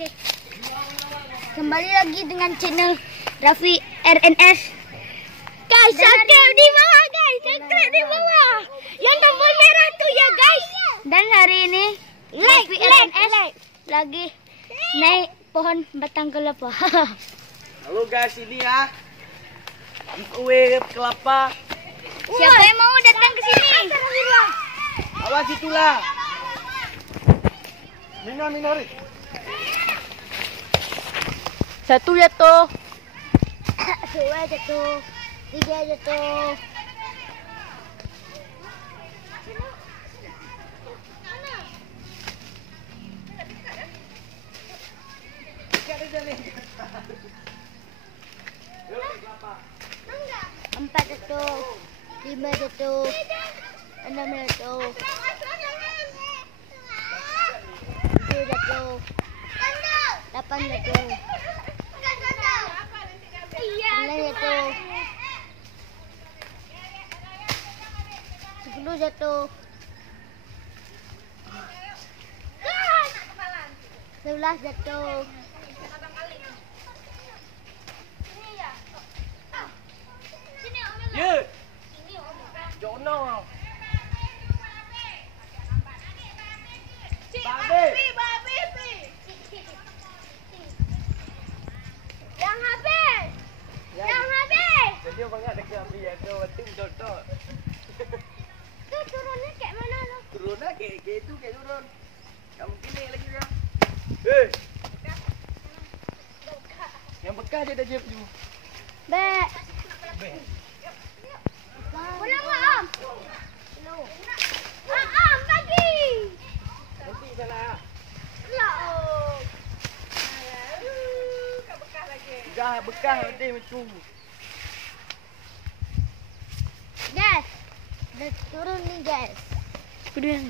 Oke. Kembali lagi dengan channel Raffi RNS. Guys, subscribe di bawah guys. Subscribe di bawah. Yang tombol merah tuh ya guys. Dan hari ini Raffi RNS lagi naik pohon batang kelapa. Halo guys, ini ya giveaway kelapa. Siapa yang mau datang ke sini? Awas itulah. Minori. Satu jatuh. Dua jatuh. Tiga jatuh. Empat jatuh. Lima jatuh. Enam jatuh. Tujuh jatuh. 8 jatuh. 9 jatuh. 10 jatuh. 11 jatuh. ยืดโยนน้องบาร์บี้ Yang habis. Yang habis. jadi abang ada kami ya tu penting contoh Tu turunnya kayak mana lo? turun lah kayak itu kayak turun kamu kini lagi ya eh yang bekas dia dah jep tu Bek. Pulang Am. Am pagi. nanti sana Ya oh. dah bekas nanti macam Guys. Dah turun nih guys. Turun.